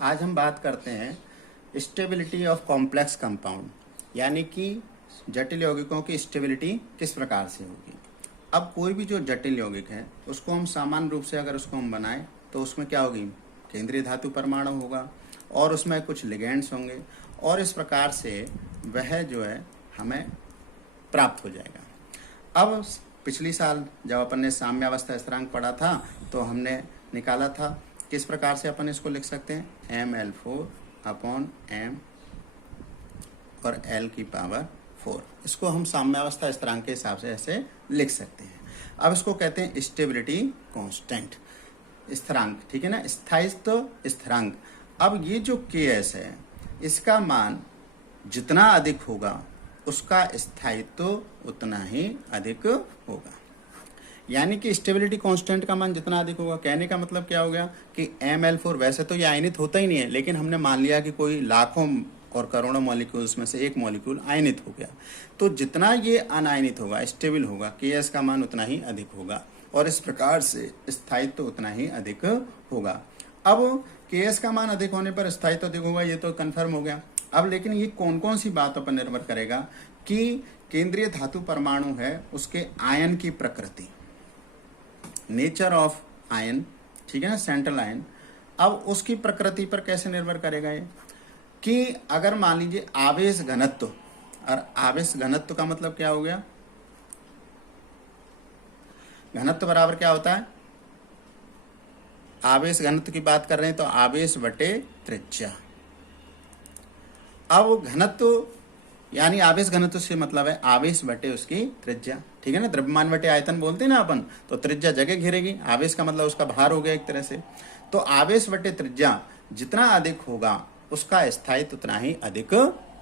आज हम बात करते हैं स्टेबिलिटी ऑफ कॉम्प्लेक्स कंपाउंड, यानी कि जटिल यौगिकों की स्टेबिलिटी किस प्रकार से होगी। अब कोई भी जो जटिल यौगिक है उसको हम सामान्य रूप से अगर उसको हम बनाएं तो उसमें क्या होगी, केंद्रीय धातु परमाणु होगा और उसमें कुछ लिगेंड्स होंगे और इस प्रकार से वह जो है हमें प्राप्त हो जाएगा। अब पिछली साल जब अपन ने साम्यावस्था स्थिरांक पढ़ा था तो हमने निकाला था किस प्रकार से अपन इसको लिख सकते हैं, ml4/m और l की पावर 4। इसको हम साम्यावस्था स्थिरांक के हिसाब से ऐसे लिख सकते हैं। अब इसको कहते हैं स्टेबिलिटी कांस्टेंट स्थिरांक, ठीक है ना, स्थायित्व स्थिरांक। अब ये जो Ks है इसका मान जितना अधिक होगा उसका स्थायित्व उतना ही अधिक होगा, यानी कि स्टेबिलिटी कांस्टेंट का मान जितना अधिक होगा। कहने का मतलब क्या हो गया कि ml4 वैसे तो ये आयनित होता ही नहीं है, लेकिन हमने मान लिया कि कोई लाखों और करोड़ों मॉलिक्यूल्स में से एक मॉलिक्यूल आयनित हो गया, तो जितना ये अनायनित होगा, स्टेबल होगा, Ks का मान उतना ही अधिक होगा और इस प्रकार से स्थायित्व उतना ही अधिक होगा। अब Ks का मान अधिक होने पर स्थायित्व अधिक होगा, ये तो कन्फर्म हो गया। अब लेकिन ये कौन कौन सी बातों पर निर्भर करेगा कि केंद्रीय धातु परमाणु है उसके आयन की प्रकृति, नेचर ऑफ आयन, ठीक है ना, सेंट्रल आयन। अब उसकी प्रकृति पर कैसे निर्भर करेगा ये कि अगर मान लीजिए आवेश घनत्व, और आवेश घनत्व का मतलब क्या हो गया, घनत्व बराबर क्या होता है, आवेश घनत्व की बात कर रहे हैं तो आवेश बटे त्रिज्या। अब घनत्व यानी आवेश घनत्व से मतलब है आवेश बटे उसकी त्रिज्या, ठीक है ना, द्रव्यमान बटे आयतन बोलते हैं ना अपन, तो त्रिज्या जगह घेरेगी, आवेश का मतलब उसका भार हो गया एक तरह से। तो आवेश बटे त्रिज्या जितना अधिक होगा उसका स्थायित्व उतना ही अधिक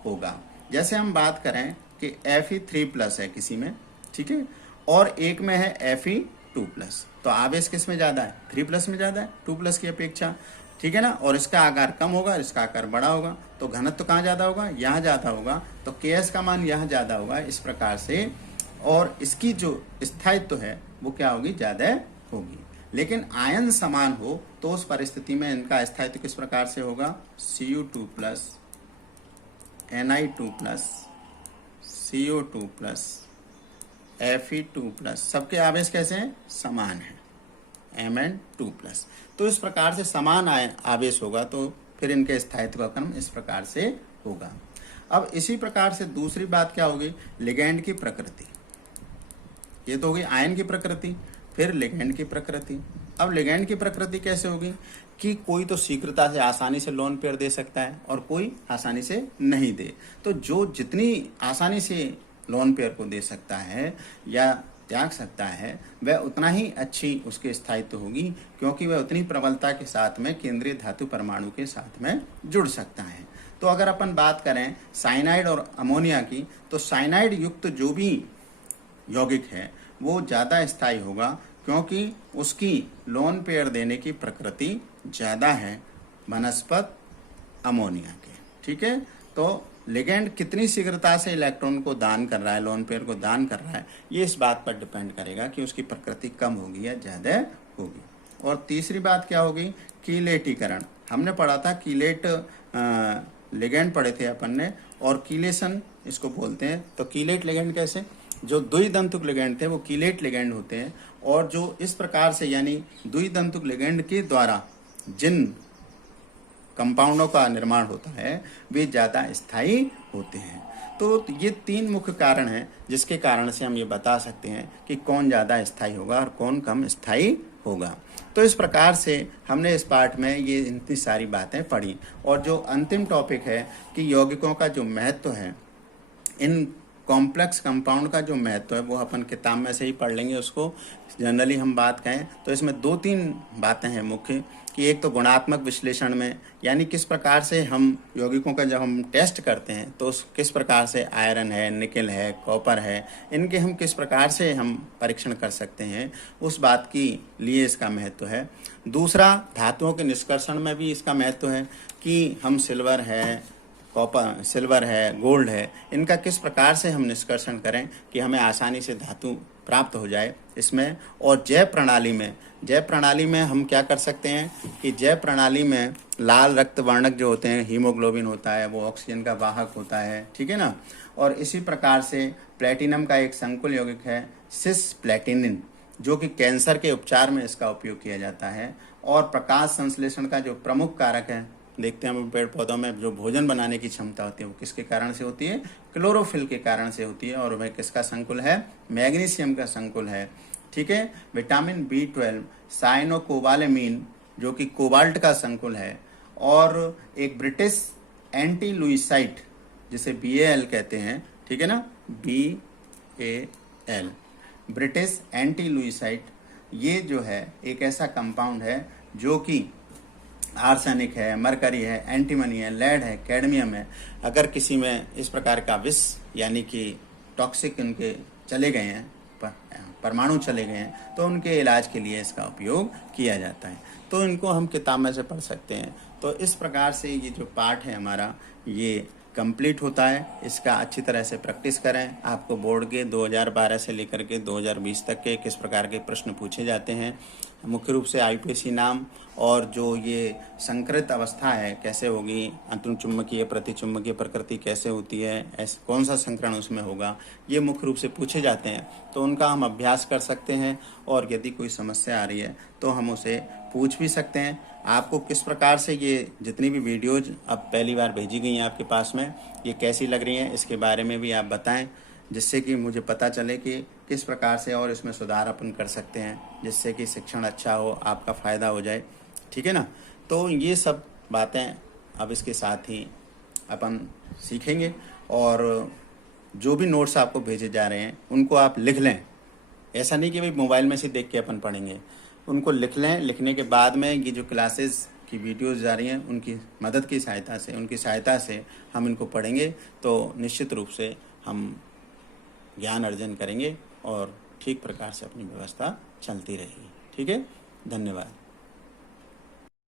होगा। जैसे हम बात करें कि Fe3+ है किसी में, ठीक है, और एक में है Fe2+, तो आवेश किस में ज्यादा है, 3+ में ज्यादा है 2+ की अपेक्षा, ठीक है ना, और इसका आकार कम होगा, इसका आकार बड़ा होगा, तो घनत्व कहाँ ज्यादा होगा, यहाँ ज्यादा होगा, तो Ks का मान यहाँ ज्यादा होगा इस प्रकार से, और इसकी जो स्थायित्व है वो क्या होगी, ज्यादा होगी। लेकिन आयन समान हो तो उस परिस्थिति में इनका स्थायित्व किस प्रकार से होगा, Cu2+, Ni2+, CO2+, Fe2+, सबके आवेश कैसे हैं, समान है, Mn2+। तो इस प्रकार से समान आवेश होगा तो फिर इनके स्थायित्व का क्रम इस प्रकार से होगा। अब इसी प्रकार से दूसरी बात क्या होगी, लिगैंड की प्रकृति। ये तो होगी आयन की प्रकृति, फिर लिगैंड की प्रकृति। अब लिगैंड की प्रकृति कैसे होगी कि कोई तो शीघ्रता से आसानी से लोन पेयर दे सकता है और कोई आसानी से नहीं दे, तो जो जितनी आसानी से लोन पेयर को दे सकता है या त्याग सकता है वह उतना ही अच्छी उसकी स्थायित्व होगी, क्योंकि वह उतनी प्रबलता के साथ में केंद्रीय धातु परमाणु के साथ में जुड़ सकता है। तो अगर अपन बात करें साइनाइड और अमोनिया की, तो साइनाइड युक्त जो भी यौगिक है वो ज़्यादा स्थायी होगा, क्योंकि उसकी लोन पेयर देने की प्रकृति ज़्यादा है बनस्पत अमोनिया के, ठीक है। तो लिगेंड कितनी शीघ्रता से इलेक्ट्रॉन को दान कर रहा है, लोन पेयर को दान कर रहा है, ये इस बात पर डिपेंड करेगा कि उसकी प्रकृति कम होगी या ज़्यादा होगी। और तीसरी बात क्या होगी, कीलेटीकरण। हमने पढ़ा था कीलेट लिगेंड पढ़े थे अपन ने, और कीलेशन इसको बोलते हैं। तो कीलेट लिगेंड कैसे, जो द्विदंतुक लिगेंड थे वो कीलेट लिगेंड होते हैं, और जो इस प्रकार से यानी द्विदंतुक लिगेंड के द्वारा जिन कंपाउंडों का निर्माण होता है वे ज़्यादा स्थायी होते हैं। तो ये तीन मुख्य कारण हैं जिसके कारण से हम ये बता सकते हैं कि कौन ज़्यादा स्थायी होगा और कौन कम स्थायी होगा। तो इस प्रकार से हमने इस पार्ट में ये इतनी सारी बातें पढ़ी, और जो अंतिम टॉपिक है कि यौगिकों का जो महत्व है, इन कॉम्प्लेक्स कंपाउंड का जो महत्व है वो अपन किताब में से ही पढ़ लेंगे। उसको जनरली हम बात कहें तो इसमें 2-3 बातें हैं मुख्य, कि एक तो गुणात्मक विश्लेषण में, यानी किस प्रकार से हम यौगिकों का जब हम टेस्ट करते हैं तो किस प्रकार से आयरन है, निकेल है, कॉपर है, इनके हम किस प्रकार से हम परीक्षण कर सकते हैं, उस बात की लिए इसका महत्व है। दूसरा, धातुओं के निष्कर्षण में भी इसका महत्व है कि हम सिल्वर है, कॉपर, सिल्वर है, गोल्ड है, इनका किस प्रकार से हम निष्कर्षण करें कि हमें आसानी से धातु प्राप्त हो जाए इसमें। और जैव प्रणाली में हम क्या कर सकते हैं कि जैव प्रणाली में लाल रक्त वर्णक जो होते हैं, हीमोग्लोबिन होता है, वो ऑक्सीजन का वाहक होता है, ठीक है ना। और इसी प्रकार से प्लेटिनम का एक संकुल यौगिक है सिस-प्लेटिनिन, जो कि कैंसर के उपचार में इसका उपयोग किया जाता है। और प्रकाश संश्लेषण का जो प्रमुख कारक है, देखते हैं हम पेड़ पौधों में जो भोजन बनाने की क्षमता होती है वो किसके कारण से होती है, क्लोरोफिल के कारण से होती है। और वह किसका संकुल है, मैग्नीशियम का संकुल है, ठीक है। विटामिन B12 साइनोकोबालेमीन, जो कि कोबाल्ट का संकुल है। और एक ब्रिटिश एंटी लुइसाइट जिसे BAL कहते हैं, ठीक है ना, BAL, ब्रिटिश एंटी लुइसाइट, ये जो है एक ऐसा कंपाउंड है जो कि आर्सेनिक है, मरकरी है, एंटीमनी है, लेड है, कैडमियम है। अगर किसी में इस प्रकार का विष यानी कि टॉक्सिक उनके चले गए हैं, परमाणु चले गए हैं, तो उनके इलाज के लिए इसका उपयोग किया जाता है। तो इनको हम किताब में से पढ़ सकते हैं। तो इस प्रकार से ये जो पाठ है हमारा, ये कंप्लीट होता है। इसका अच्छी तरह से प्रैक्टिस करें। आपको बोर्ड के 2012 से लेकर के 2020 तक के किस प्रकार के प्रश्न पूछे जाते हैं, मुख्य रूप से IUPAC नाम, और जो ये संकृत अवस्था है कैसे होगी, अंतुचुंबकीय प्रतिचुंबकीय प्रकृति कैसे होती है, ऐसे कौन सा संकरण उसमें होगा, ये मुख्य रूप से पूछे जाते हैं। तो उनका हम अभ्यास कर सकते हैं। और यदि कोई समस्या आ रही है तो हम उसे पूछ भी सकते हैं। आपको किस प्रकार से ये जितनी भी वीडियोज अब पहली बार भेजी गई हैं आपके पास में, ये कैसी लग रही हैं, इसके बारे में भी आप बताएं, जिससे कि मुझे पता चले कि किस प्रकार से और इसमें सुधार अपन कर सकते हैं, जिससे कि शिक्षण अच्छा हो, आपका फ़ायदा हो जाए, ठीक है ना। तो ये सब बातें अब इसके साथ ही अपन सीखेंगे। और जो भी नोट्स आपको भेजे जा रहे हैं उनको आप लिख लें। ऐसा नहीं कि भाई मोबाइल में से देख के अपन पढ़ेंगे, उनको लिख लें। लिखने के बाद में ये जो क्लासेस की वीडियोस जा रही हैं उनकी मदद की सहायता से, उनकी सहायता से हम इनको पढ़ेंगे तो निश्चित रूप से हम ज्ञान अर्जन करेंगे और ठीक प्रकार से अपनी व्यवस्था चलती रहेगी। ठीक है, धन्यवाद।